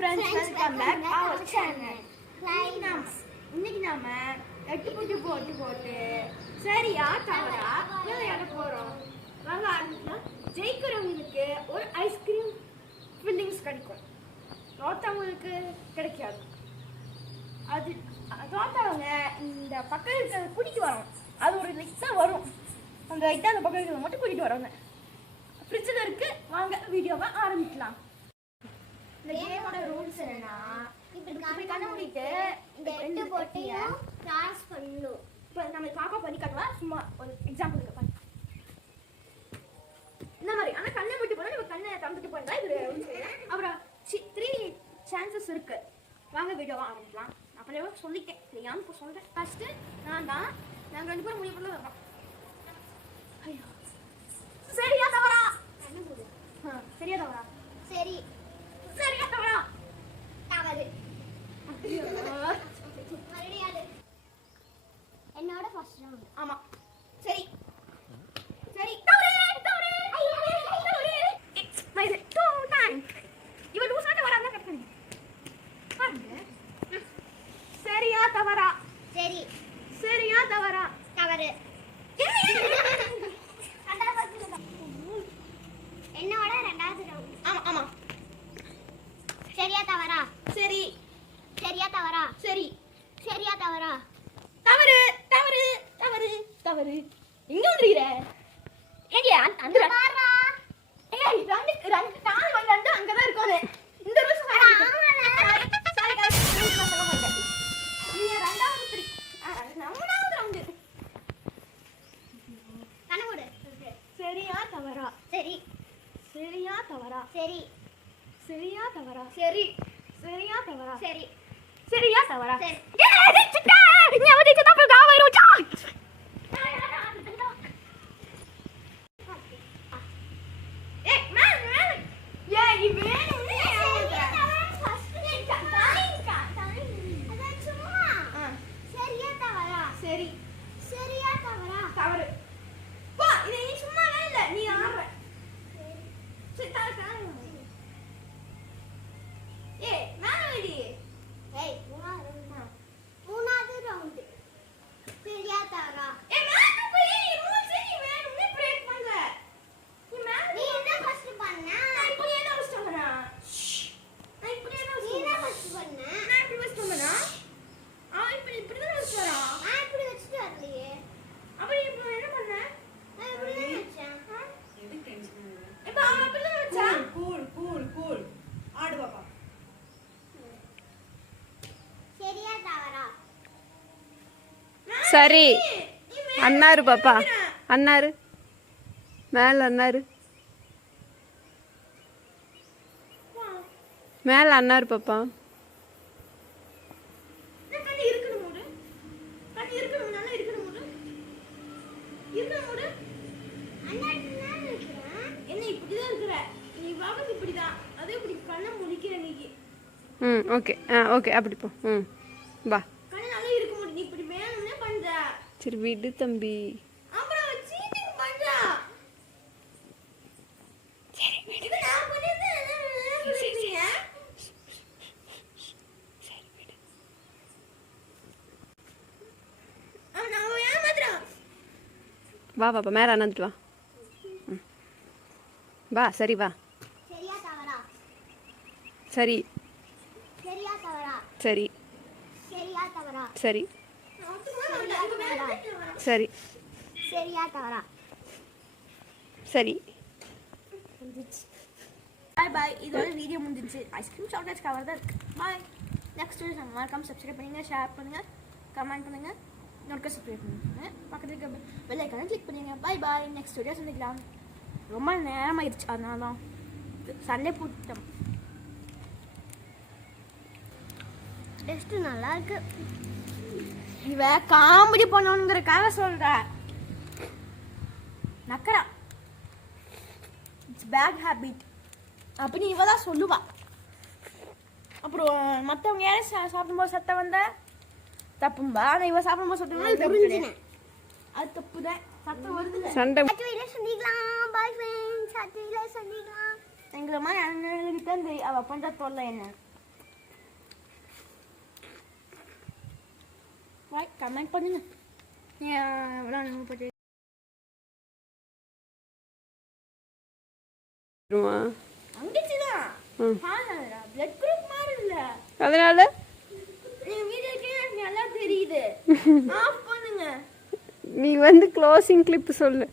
friends, welcome back our channel. இன்னைக்கு நாம எட்டு போட்டு சரியா தவறா விளையாட போறோம். வாங்க ஆரம்பிக்கலாம். ஜெயிக்கிறவங்களுக்கு ஒரு ஐஸ்கிரீம் ஃபில்லிங்ஸ் கிடைக்கும், தோத்தவங்களுக்கு கிடைக்காது. அது தோத்தவங்க இந்த பக்கம் இருக்கிறத கூட்டிட்டு வரோம். அது ஒரு லைட் தான் வரும், அந்த லைட்டாக அந்த பக்கம் இருக்கிறத மட்டும் கூட்டிட்டு வரோங்க. ஃப்ரிட்ஜில் இருக்கு. வாங்க வீடியோவை ஆரம்பிக்கலாம். இந்த கேமோட ரூல்ஸ் என்னன்னா, இப்படி கண்ண மூடிட்டு இந்த எட்டு போட்டியும் கிராஸ் பண்ணணும். இப்போ நம்ம பாப்பா பண்ணி காட்டுவா, சும்மா ஒரு எக்ஸாம்பிளுக்கு பண்ணி இந்த மாதிரி. ஆனால் கண்ணை விட்டு போனால் நம்ம கண்ணை தந்துட்டு போயிட்டா இது அப்புறம் 3 சான்சஸ் இருக்கு. வாங்க வீடியோவை ஆரம்பிக்கலாம். நான் சொல்லிட்டேன் தெரியாமல் இப்போ சொல்கிறேன். ஃபர்ஸ்ட்டு நாங்கள் 2 பேரும் முடிவு பண்ண வரோம். ஐயோ, சரியா தவறா? சரியா தவறா? சரி. சரியா தவறா? தவறு. என்னோட ஃபர்ஸ்ட் ரவுண்ட். ஆமா, சரி சரி. தவறு தவறு. It's my time. இவ லூசாட்ட வராம கட் பண்ணு. பாருங்க. சரியா தவறா? சரி. சரியா தவறா? தவறு. என்னோட ரெண்டாவது ரவுண்ட். ஆமா ஆமா. சரியா தவறா? சரி. சரியா தவறா? சரி. சரியா தவறா? தவறு தவறு தவறு தவறு. எங்க வந்துறீங்க? ஏங்க அந்த பாரா. ஏய் ரெண்டு கால் வந்து அங்க தான் இருக்கோனே. இந்த ரூல்ஸ் சாரி गाइस, சொல்ல மாட்டேன். நீ ரெண்டாவது 3 நம்மளாவது ரவுண்ட். கண்ணு சரியா தவறா? சரி. சரியா தவறா? சரி. சரியா தவறா? சரி. சரியா தவறா? சரி. சரியா தவறா? சரி. ஏய் சிட்டா, நீ அவதி கிட்ட போய் गावा रोजा. ஏய் மேன் ஏய் இவே சரி. சரியா தவறா? தவறு. போ, இது நீ சும்மா இல்ல, நீ ஆடுற. சரி தவறு. ஏய் மேலடி. ஏய் மூணாவது ரவுண்ட். சரியா தவறா? ஏய் மேல போய் ரூல்ஸ் நீ வேணும்னே பிரேக் பண்ணல. நீ என்ன ஃபர்ஸ்ட் பண்ண? நான் இப்படி என்ன ஃபர்ஸ்ட் பண்ணா? நான் இப்படி என்ன ஃபர்ஸ்ட் பண்ண? நான் இப்படி ஃபர்ஸ்ட் பண்ணா? இப்படி தான் ஃபர்ஸ்ட் வரா. நான் இப்படி வச்சிட்டு வரலையே. அப்ப நீ இப்போ என்ன பண்ண? நான் இப்படி தான் வச்சேன். எதுக்கு டென்ஷன் ஆகுற? இப்போ அப்படி தான் வச்சா. கூல் ஆடு பாப்பா. சரியா தவறா? சரி. அண்ணாரு பாப்பா, அண்ணாரு மேல, அண்ணாரு மேல, அண்ணாரு பாப்பா. கண்ணி இருக்கணும் மூடு. கண்ணி இருக்கணும், நல்லா இருக்கணும் மூடு. இருக்கணும் மூடு. அண்ணாரு நான் இருக்கறேன். என்ன இப்படி தான் இருக்கற? நீ பாப்பா இப்படி தான். அதே இப்படி கண்ணை முடிக்கிற நீ. ஓகே. ஓகே அப்படி போ. வா. கண்ணு நல்லா இருக்க மூடு. நீ இப்படி வேணும்னே பண்ற. சரி விடு தம்பி. அப்புறம் சீட்டிங் பண்ற. சரி விடு. நான் பண்ணிட்டேன். சரி விடு. நான் ஏமாத்துறேன். வா பாப்பா, மேலே அண்ணாந்துட்டு வா. வா. சரி வா. சரியா தவறா? சரி. சரியா தவறா? சரி. சரியா தவறா? சரி. சரி. சரியா தவறா? சரி. பாய் பாய். இதோட வீடியோ முடிஞ்சிருச்சு. ஐஸ்கிரீம் சாக்லேட் கவர் தான் இருக்கு. பாய். நெக்ஸ்ட் வீடியோ மறக்காம சப்ஸ்கிரைப் பண்ணுங்க, ஷேர் பண்ணுங்க, கமெண்ட் பண்ணுங்க, நோட்க சப்ஸ்கிரைப் பண்ணுங்க, பக்கத்துல இருக்க பெல் ஐகானை கிளிக் பண்ணுங்க. பாய் பாய். நெக்ஸ்ட் வீடியோ சந்திக்கலாம். ரொம்ப நேரமாயிருச்சு, அதனால தான் சண்டே போட்டோம். டெஸ்ட் நல்லா இருக்கு. இவ காமெடி பண்ணணுங்கிறக்காக சொல்ற. நக்கரா. இட்ஸ் பேட் ஹேபிட் அப்படி இவ தான் சொல்லுவா. அப்புறம் மற்றவங்க யாரும் சாப்பிடும்போது சத்தம் வந்த தப்பும்பா. ஆனால் இவ சாப்பிடும்போது சத்தம் அது தப்பு தான். சத்தம் வருது. சண்டை சந்திக்கலாம். Bye friends. சந்திக்கலாம். எங்களை மாதிரி அண்ணனுக்கு தான் தெரியும் அவ பண்ற தொல்லை என்ன. கமெண்ட் பண்ணுங்க. அங்கச்சிதான் பிளட் குரூப் மாதிரி இல்ல, அதனால என் வீடியோக்கே எனக்கு நல்லா தெரியுது. ஆஃப் பண்ணுங்க. நீ வந்து க்ளோசிங் கிளிப் சொல்லு.